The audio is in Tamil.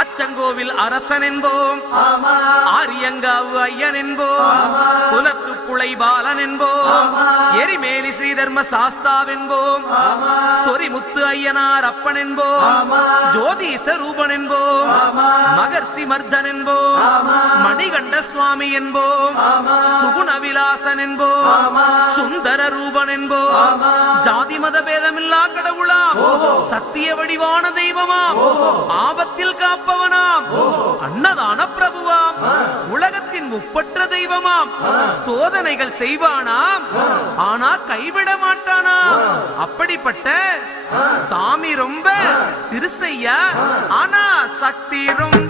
அச்சங்கோவில் அரசன் என்போம், ஆரியங்காவு ஐயன் என்போம், குலத்து புளை பாலன் என்போம், எரிமேலி ஸ்ரீதர்ம சாஸ்தாவென்போம், சொரிமுத்து ஐயனார் அப்பன் என்போம், ஜோதிச ரூபன் என்போம், மகர்ஷி மர்தன் என்போம், மணிகண்ட சுவாமி என்போம், சுகுணவிலாசன் என்போம், சுந்தர ரூபன் என்போம், ஜாதி மத பேதமில்லா கடவுளாம், சத்திய வடிவான தெய்வமாம், ஆபத்தில் காப்பவனாம், அன்னதான பிரபுவாம், உலகத்தின் முப்பற்ற தெய்வமாம், சோதனைகள் செய்வானாம் ஆனா கைவிட மாட்டானாம். அப்படிப்பட்ட சாமி ரொம்ப சிறுசையா ஆனா சக்தி ரொம்ப